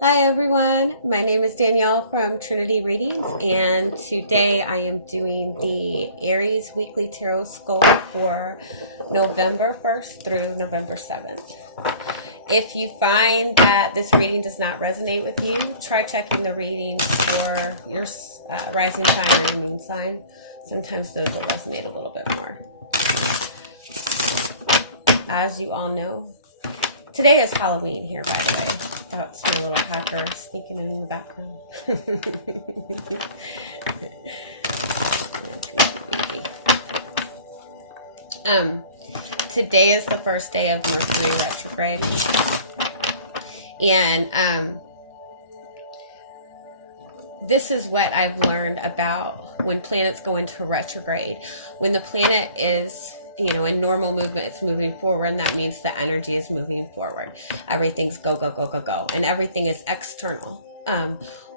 Hi everyone, my name is Danielle from Trinity Readings, and today I am doing the Aries Weekly Tarotscope for November 1st through November 7th. If you find that this reading does not resonate with you, try checking the readings for your rising sign or moon sign. Sometimes those will resonate a little bit more. As you all know, today is Halloween here, by the way. That's my little hacker sneaking in the background. Today is the first day of Mercury retrograde. And this is what I've learned about when planets go into retrograde. When the planet is in normal movement, it's moving forward, and that means the energy is moving forward. Everything's go, go, go, go, go, and everything is external.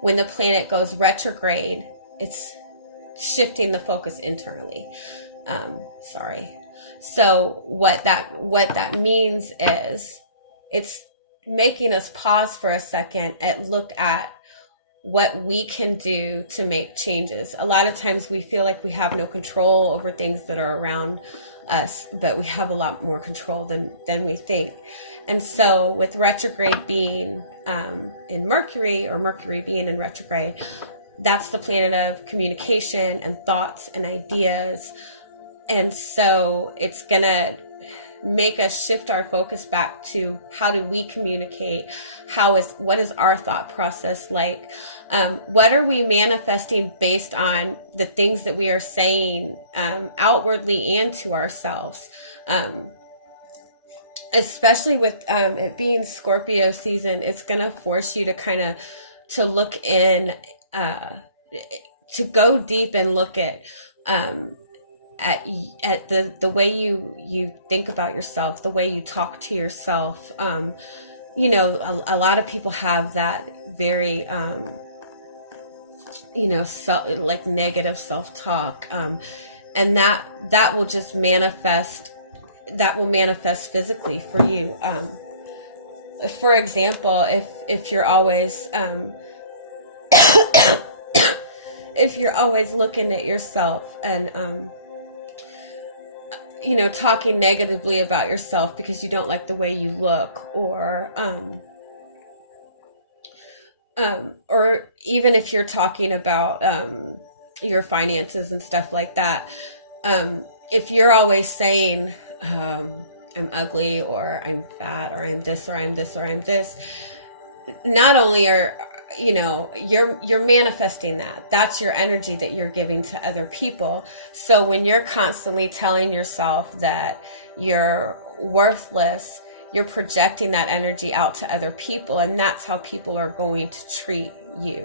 When the planet goes retrograde, it's shifting the focus internally. So what that means is it's making us pause for a second and look at what we can do to make changes. A lot of times we feel like we have no control over things that are around us, but we have a lot more control than we think. And so with retrograde being in Mercury, or Mercury being in retrograde, that's the planet of communication and thoughts and ideas. And so it's going to make us shift our focus back to how do we communicate? What is our thought process like? What are we manifesting based on the things that we are saying outwardly and to ourselves? Especially with it being Scorpio season, it's going to force you to to look in, to go deep and look at the way you think about yourself, the way you talk to yourself. A lot of people have that very, negative self-talk, and that will just manifest. That will manifest physically for you. For example, if you're always if you're always looking at yourself and talking negatively about yourself because you don't like the way you look, or even if you're talking about your finances and stuff like that, if you're always saying I'm ugly, or I'm fat, or I'm this, or I'm this, or I'm this, not only are you're manifesting that's your energy that you're giving to other people. So when you're constantly telling yourself that you're worthless, you're projecting that energy out to other people, and that's how people are going to treat you.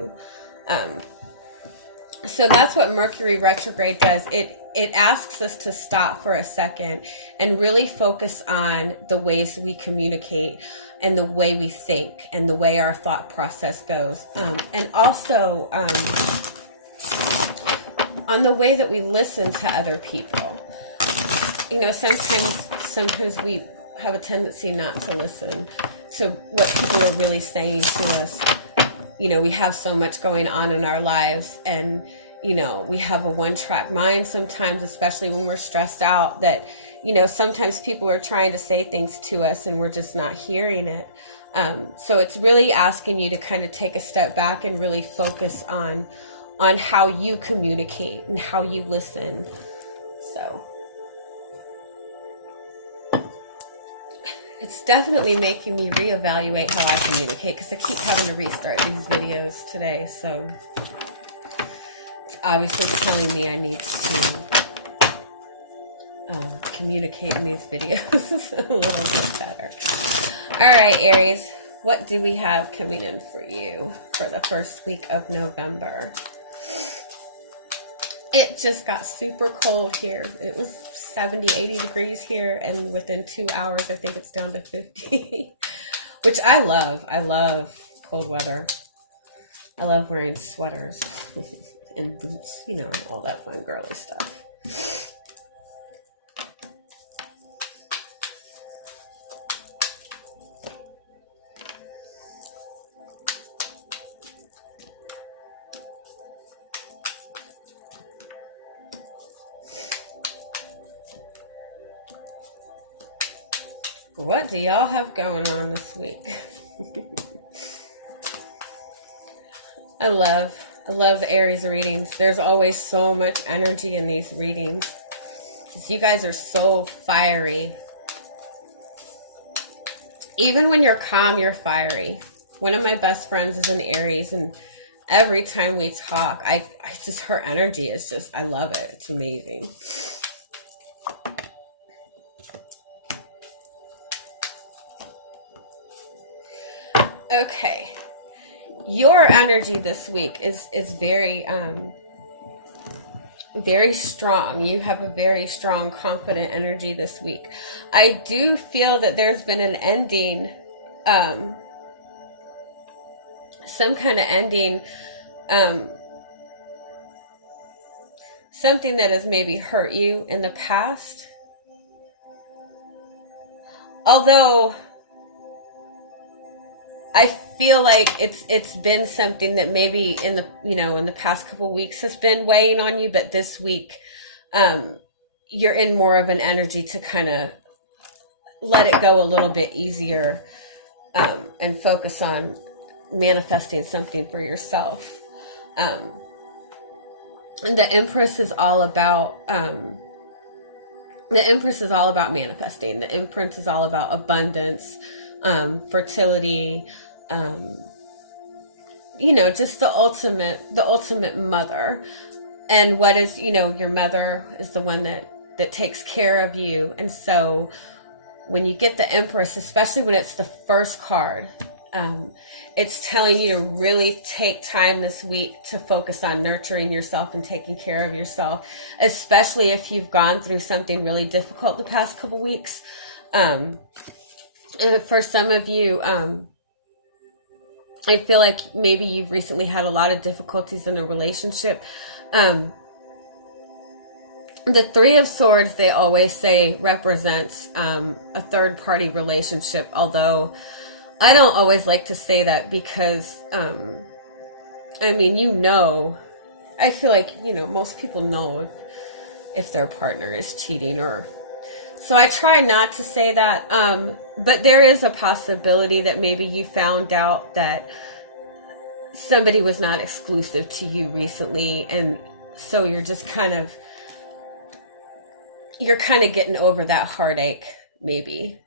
So that's what Mercury retrograde does. It asks us to stop for a second and really focus on the ways we communicate and the way we think and the way our thought process goes. And also on the way that we listen to other people. Sometimes we have a tendency not to listen to what people are really saying to us. We have so much going on in our lives, and we have a one-track mind sometimes, especially when we're stressed out, that sometimes people are trying to say things to us and we're just not hearing it. So it's really asking you to kind of take a step back and really focus on how you communicate and how you listen. So it's definitely making me reevaluate how I communicate, because I keep having to restart these videos today. So it's obviously telling me I need to communicate in these videos a little bit better. Alright, Aries, what do we have coming in for you for the first week of November? It just got super cold here. It was 70, 80 degrees here, and within 2 hours I think it's down to 50, which I love. I love cold weather. I love wearing sweaters and boots, all that fun girly stuff. what do y'all have going on this week? I love the Aries readings. There's always so much energy in these readings. Because you guys are so fiery. Even when you're calm, you're fiery. One of my best friends is an Aries, and every time we talk, I just, her energy is just, I love it. It's amazing. Okay. Your energy this week is very, very strong. You have a very strong, confident energy this week. I do feel that there's been an ending, some kind of ending, something that has maybe hurt you in the past. Although I feel like it's been something that maybe in the in the past couple weeks has been weighing on you, but this week you're in more of an energy to kind of let it go a little bit easier, and focus on manifesting something for yourself. The Empress is all about manifesting. The Empress is all about abundance, fertility, just the ultimate mother. And what is, your mother is the one that takes care of you. And so when you get the Empress, especially when it's the first card, it's telling you to really take time this week to focus on nurturing yourself and taking care of yourself, especially if you've gone through something really difficult the past couple weeks. For some of you, I feel like maybe you've recently had a lot of difficulties in a relationship. The Three of Swords, they always say, represents a third-party relationship, although I don't always like to say that because, I feel like, most people know if their partner is cheating, or so I try not to say that, but there is a possibility that maybe you found out that somebody was not exclusive to you recently, and so you're just kind of getting over that heartache, maybe.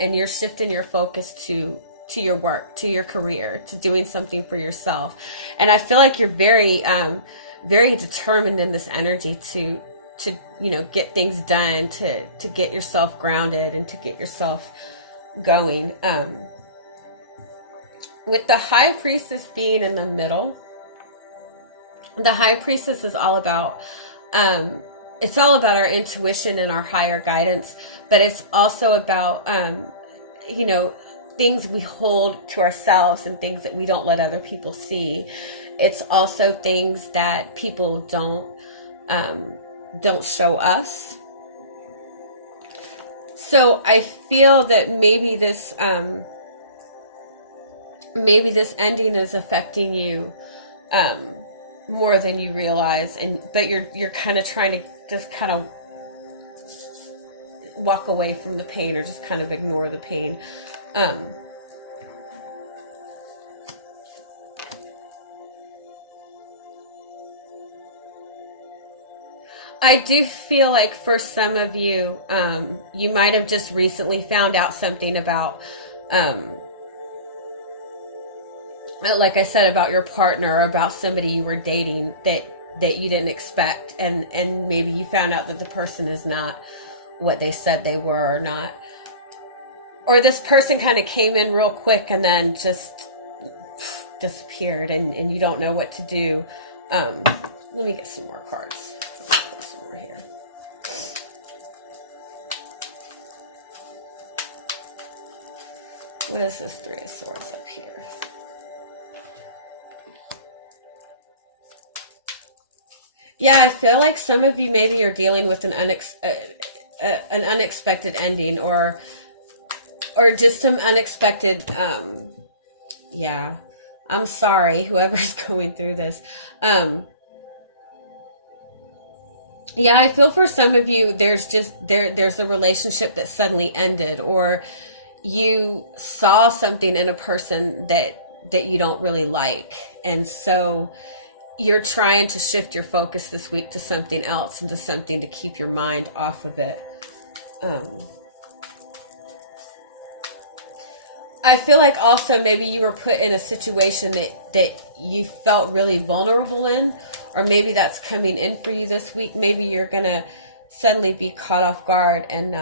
And you're shifting your focus to your work, to your career, to doing something for yourself. And I feel like you're very, very determined in this energy to get things done, to get yourself grounded and to get yourself going. With the High Priestess being in the middle, the High Priestess is all about, it's all about our intuition and our higher guidance, but it's also about, things we hold to ourselves and things that we don't let other people see. It's also things that people don't show us. So I feel that maybe this ending is affecting you more than you realize, but you're kind of trying to just kind of walk away from the pain, or just kind of ignore the pain. I do feel like for some of you, you might have just recently found out something about, like I said, about your partner, or about somebody you were dating that you didn't expect, and maybe you found out that the person is not what they said they were, or not. Or this person kind of came in real quick and then just disappeared, and you don't know what to do. Let me get some more cards. Some more here. What is this Three of Swords up here? Yeah, I feel like some of you maybe are dealing with an unexpected ending, or just some unexpected, I'm sorry, whoever's going through this. Yeah, I feel for some of you, there's a relationship that suddenly ended, or you saw something in a person that you don't really like, and so you're trying to shift your focus this week to something else and to something to keep your mind off of it. Um, I feel like also maybe you were put in a situation that you felt really vulnerable in, or maybe that's coming in for you this week. Maybe you're gonna suddenly be caught off guard, and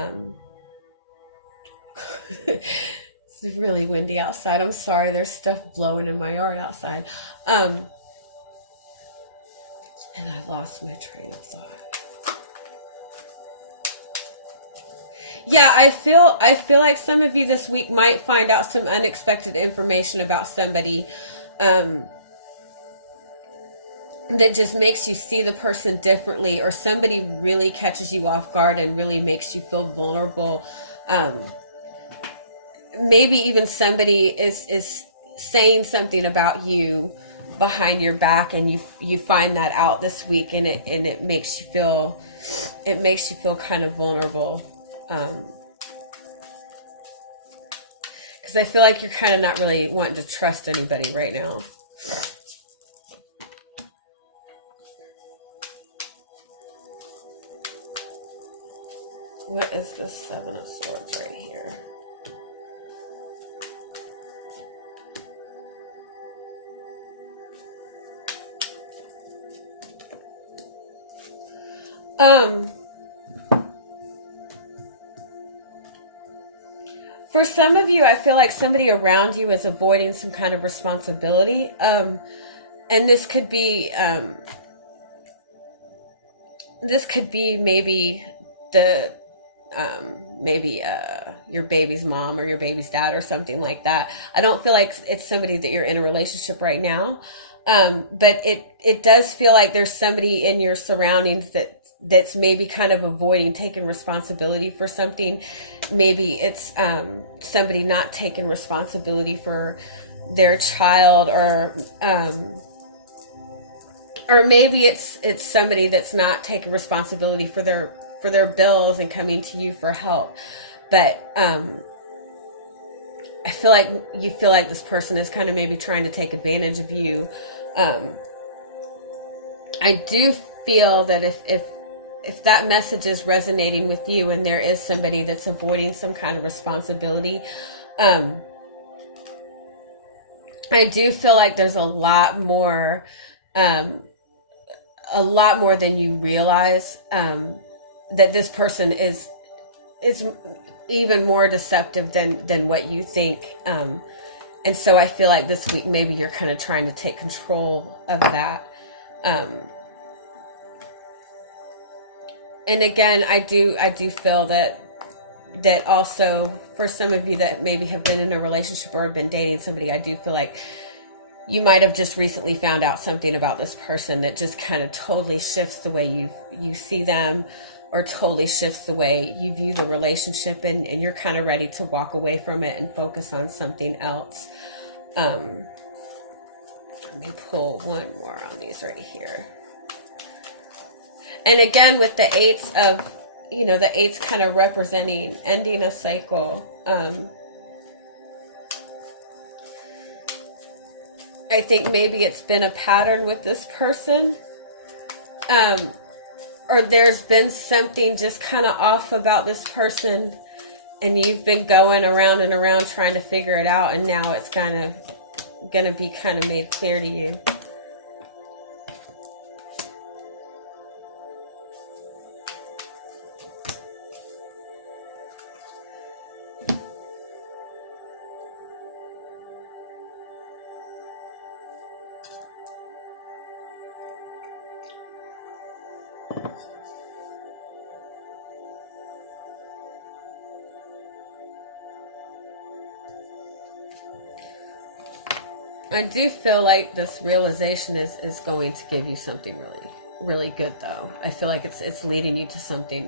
it's really windy outside. I'm sorry, there's stuff blowing in my yard outside. Um, and I lost my train of thought. Yeah, I feel like some of you this week might find out some unexpected information about somebody, um, that just makes you see the person differently, or somebody really catches you off guard and really makes you feel vulnerable. Um, Maybe even somebody is saying something about you behind your back, and you find that out this week, and it makes you feel kind of vulnerable. Because I feel like you're kind of not really wanting to trust anybody right now. What is the Seven of Swords right here? For some of you, I feel like somebody around you is avoiding some kind of responsibility. And this could be maybe the your baby's mom or your baby's dad or something like that. I don't feel like it's somebody that you're in a relationship right now, but it does feel like there's somebody in your surroundings that's maybe kind of avoiding taking responsibility for something. Maybe it's somebody not taking responsibility for their child, or maybe it's somebody that's not taking responsibility for their bills and coming to you for help. But I feel like you feel like this person is kind of maybe trying to take advantage of you. I do feel that if that message is resonating with you, and there is somebody that's avoiding some kind of responsibility, I do feel like there's um, a lot more than you realize, that this person is even more deceptive than what you think. And so I feel like this week maybe you're kind of trying to take control of that. And again, I do feel that also for some of you that maybe have been in a relationship or have been dating somebody, I do feel like you might have just recently found out something about this person that just kind of totally shifts the way you see them, or totally shifts the way you view the relationship, and you're kind of ready to walk away from it and focus on something else. Let me pull one more on these right here. And again, with the the eights kind of representing ending a cycle. I think maybe it's been a pattern with this person. Or there's been something just kind of off about this person, and you've been going around and around trying to figure it out, and now it's kind of going to be kind of made clear to you. I do feel like this realization is going to give you something really, really good, though. I feel like it's leading you to something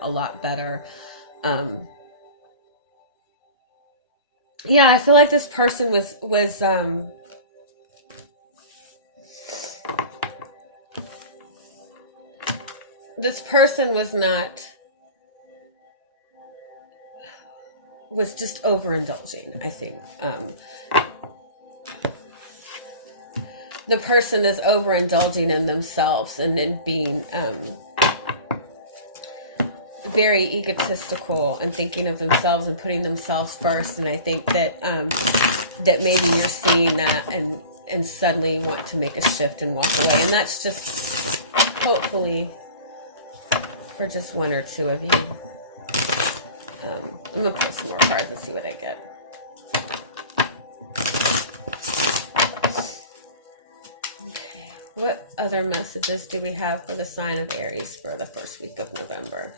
a lot better. Yeah, I feel like this person was this person was just overindulging, I think. The person is overindulging in themselves and in being very egotistical and thinking of themselves and putting themselves first. And I think that that maybe you're seeing that and suddenly want to make a shift and walk away. And that's just hopefully for just one or two of you. I'm going to pull some more cards and see what I get. Okay. What other messages do we have for the sign of Aries for the first week of November?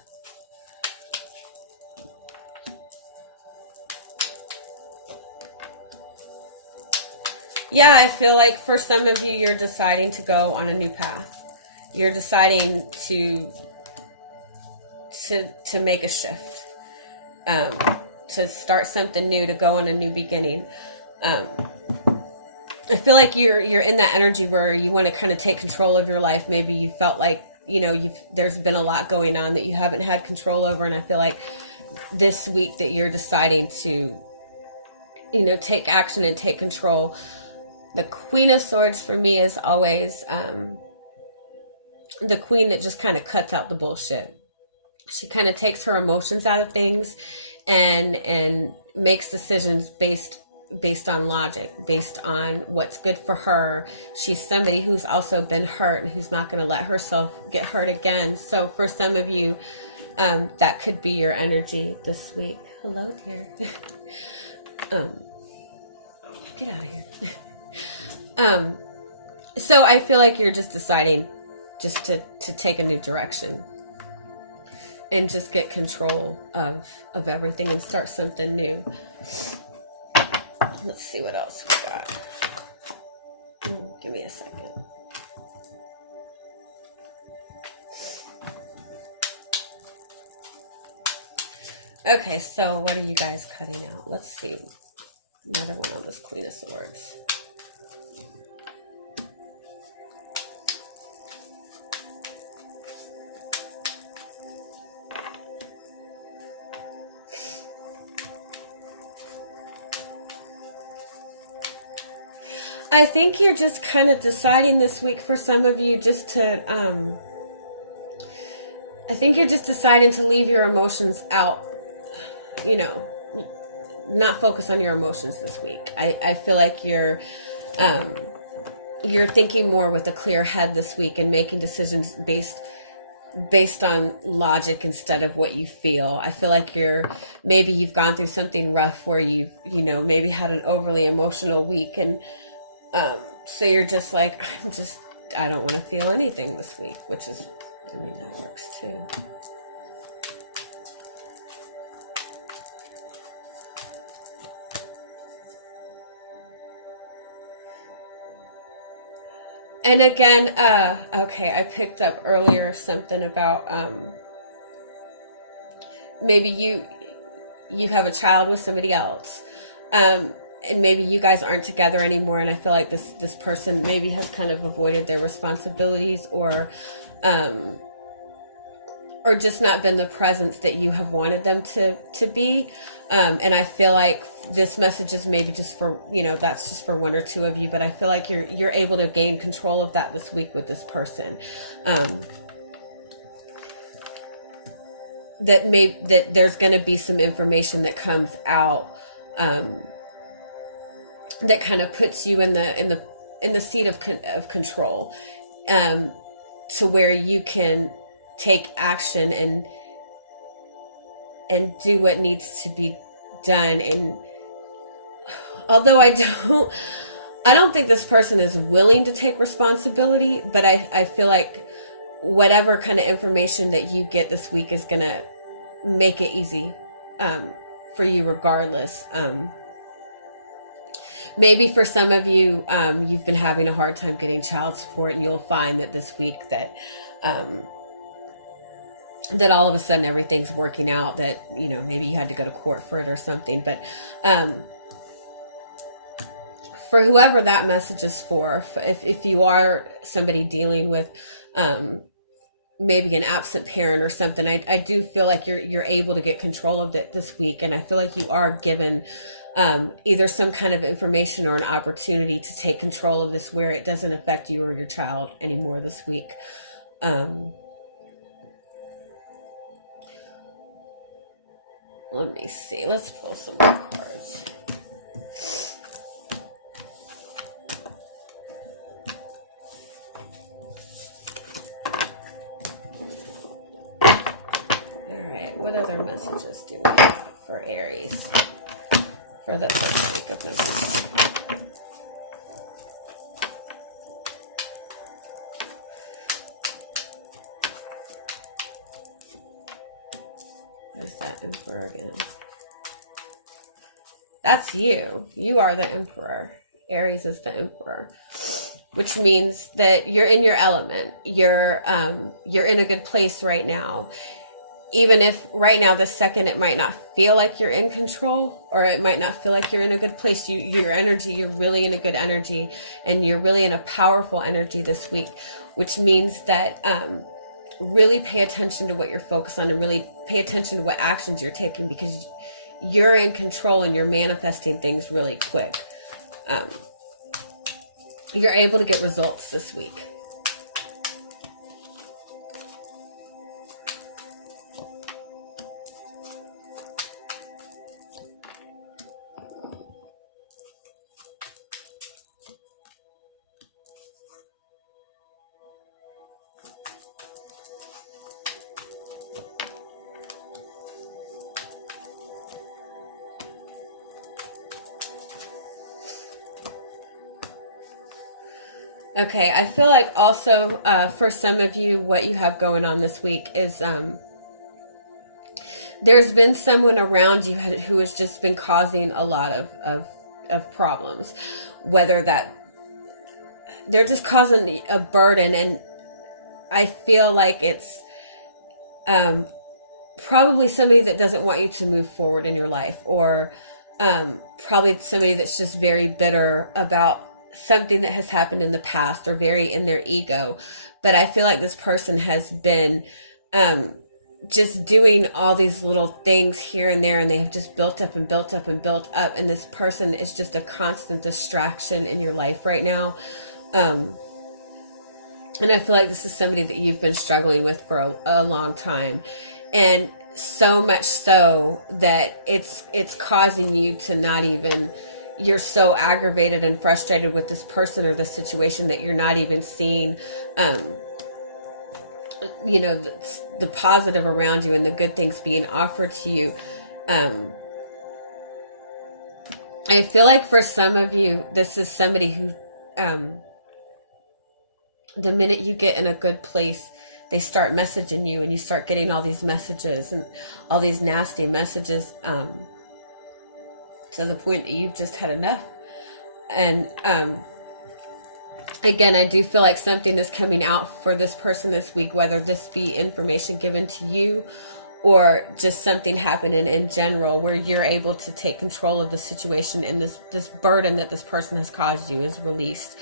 Yeah, I feel like for some of you, you're deciding to go on a new path. You're deciding to make a shift. To start something new, to go on a new beginning. I feel like you're in that energy where you want to kind of take control of your life. Maybe you felt like, there's been a lot going on that you haven't had control over, and I feel like this week that you're deciding to, take action and take control. The Queen of Swords for me is always the queen that just kind of cuts out the bullshit. She kind of takes her emotions out of things and makes decisions based on logic, based on what's good for her. She's somebody who's also been hurt and who's not going to let herself get hurt again. So for some of you, that could be your energy this week. Hello, dear. Get out of here. So I feel like you're just deciding just to take a new direction. And just get control of everything and start something new. Let's see what else we got. Give me a second. Okay, so what are you guys cutting out? Let's see. Another one on this Queen of Swords. I think you're just kind of deciding this week for some of you just to, I think you're just deciding to leave your emotions out, not focus on your emotions this week. I feel like you're thinking more with a clear head this week and making decisions based on logic instead of what you feel. I feel like maybe you've gone through something rough where you've, maybe had an overly emotional week, and so you're just like, I don't want to feel anything this week, which is, that works too. And again, okay, I picked up earlier something about, maybe you have a child with somebody else, and maybe you guys aren't together anymore, and I feel like this person maybe has kind of avoided their responsibilities or just not been the presence that you have wanted them to be. And I feel like this message is maybe just for, that's just for one or two of you, but I feel like you're able to gain control of that this week with this person. That there's going to be some information that comes out that kind of puts you in the seat of control, to where you can take action and do what needs to be done. And although I don't think this person is willing to take responsibility, but I feel like whatever kind of information that you get this week is going to make it easy for you regardless. Maybe for some of you, you've been having a hard time getting child support, and you'll find that this week that all of a sudden everything's working out, that, maybe you had to go to court for it or something. But for whoever that message is for, if you are somebody dealing with maybe an absent parent or something. I do feel like you're able to get control of it this week, and I feel like you are given either some kind of information or an opportunity to take control of this where it doesn't affect you or your child anymore this week. Let me see. Let's pull some more cards. Alright, what other messages do we have for Aries for the first week of this month? There's that Emperor again. That's you. You are the Emperor. Aries is the Emperor, which means that you're in your element. You're in a good place right now. Even if right now, this second, it might not feel like you're in control, or it might not feel like you're in a good place. Your energy, you're really in a good energy, and you're really in a powerful energy this week, which means that really pay attention to what you're focused on, and really pay attention to what actions you're taking, because you're in control and you're manifesting things really quick. You're able to get results this week. Okay, I feel like also for some of you, what you have going on this week is there's been someone around you who has just been causing a lot of problems, whether that they're just causing a burden, and I feel like it's probably somebody that doesn't want you to move forward in your life, or probably somebody that's just very bitter about something that has happened in the past, or very in their ego. But I feel like this person has been just doing all these little things here and there, and they have just built up and built up and built up, and this person is just a constant distraction in your life right now. And I feel like this is somebody that you've been struggling with for a long time, and so much so that it's causing you to not even, you're so aggravated and frustrated with this person or this situation that you're not even seeing the positive around you and the good things being offered to you. I feel like for some of you, this is somebody who the minute you get in a good place, they start messaging you, and you start getting all these messages and all these nasty messages, to the point that you've just had enough. And again, I do feel like something is coming out for this person this week, whether this be information given to you or just something happening in general where you're able to take control of the situation, and this burden that this person has caused you is released.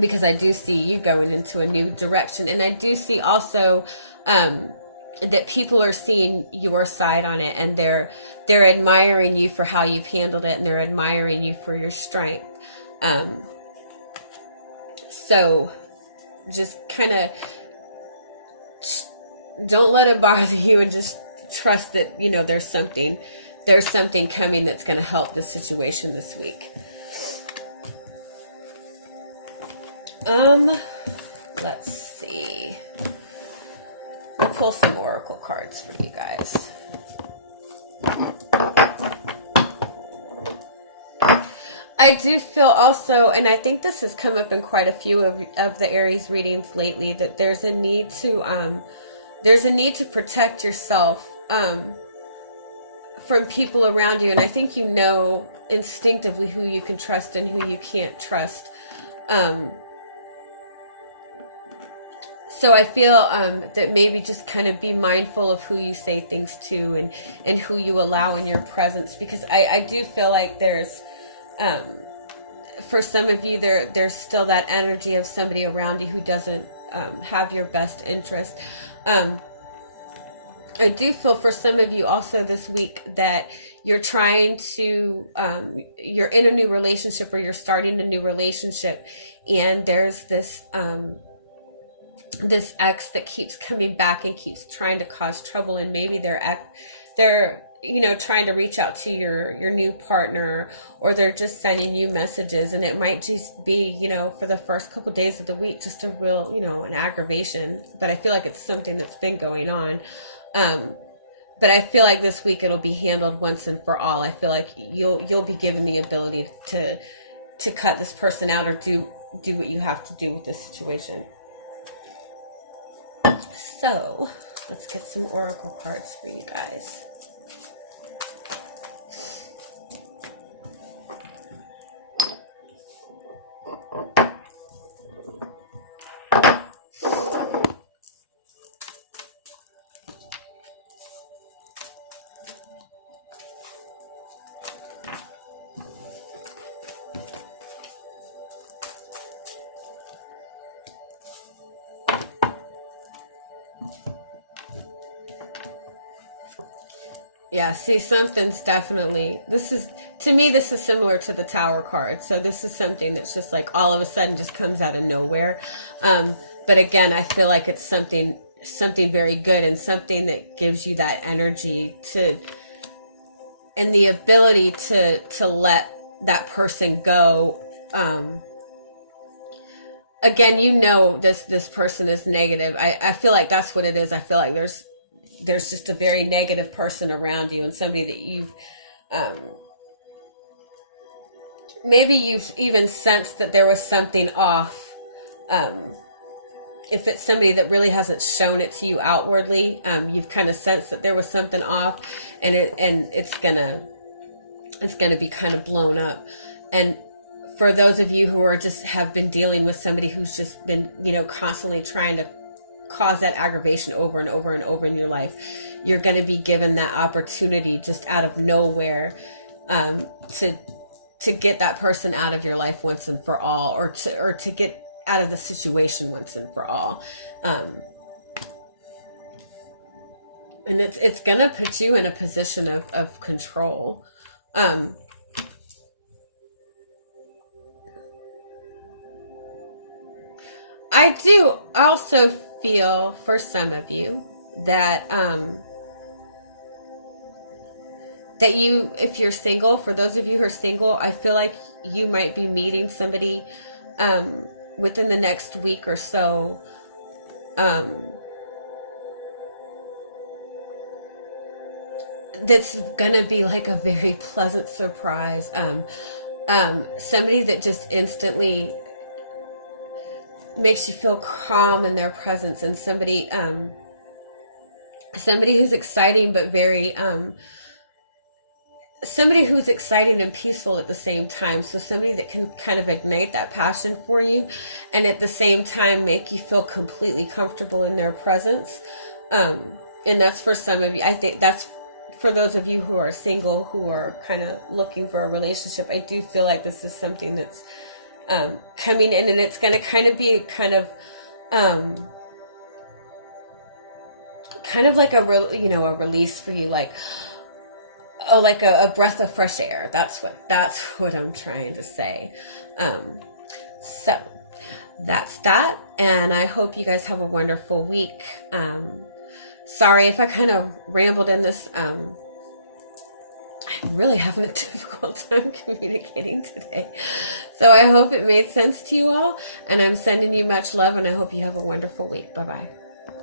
Because I do see you going into a new direction, and I do see also that people are seeing your side on it, and they're admiring you for how you've handled it, and they're admiring you for your strength. So just kind of don't let it bother you, and just trust that there's something coming that's going to help the situation this week. Let's see. We'll pull some oracle cards for you guys. I do feel also, and I think this has come up in quite a few of the Aries readings lately, that there's a need to protect yourself from people around you, and I think you know instinctively who you can trust and who you can't trust. So I feel that maybe just kind of be mindful of who you say things to, and who you allow in your presence, because I do feel like there's, for some of you, there's still that energy of somebody around you who doesn't have your best interest. I do feel for some of you also this week that you're trying to, you're in a new relationship or you're starting a new relationship, and there's this, this ex that keeps coming back and keeps trying to cause trouble, and maybe they're trying to reach out to your new partner, or they're just sending you messages, and it might just be, for the first couple days of the week, just a real, an aggravation. But I feel like it's something that's been going on. But I feel like this week it'll be handled once and for all. I feel like you'll be given the ability to cut this person out, or do what you have to do with this situation. So let's get some oracle cards for you guys. Yeah, see, something's definitely, to me, this is similar to the Tower card. So this is something that's just like all of a sudden just comes out of nowhere. But again, I feel like it's something very good, and something that gives you that energy and the ability to let that person go. Again, this person is negative. I feel like that's what it is. I feel like there's just a very negative person around you, and somebody that you've maybe you've even sensed that there was something off. If it's somebody that really hasn't shown it to you outwardly, you've kind of sensed that there was something off, and it's gonna be kind of blown up. And for those of you who have been dealing with somebody who's just been constantly trying to cause that aggravation over and over and over in your life, you're going to be given that opportunity just out of nowhere to get that person out of your life once and for all, or to get out of the situation once and for all. And it's going to put you in a position of control. I do also feel for some of you that that you, if you're single, for those of you who are single, I feel like you might be meeting somebody within the next week or so. That's gonna be like a very pleasant surprise. Somebody that just instantly makes you feel calm in their presence, and somebody who's exciting but very somebody who's exciting and peaceful at the same time. So somebody that can kind of ignite that passion for you, and at the same time make you feel completely comfortable in their presence. And that's for some of you. I think that's for those of you who are single, who are kind of looking for a relationship. I do feel like this is something that's coming in, and it's going to kind of be kind of like a release for you, like a breath of fresh air. That's what I'm trying to say. So that's that, and I hope you guys have a wonderful week. Sorry if I kind of rambled in this. I'm really having a difficult time communicating today. So I hope it made sense to you all, and I'm sending you much love, and I hope you have a wonderful week. Bye-bye.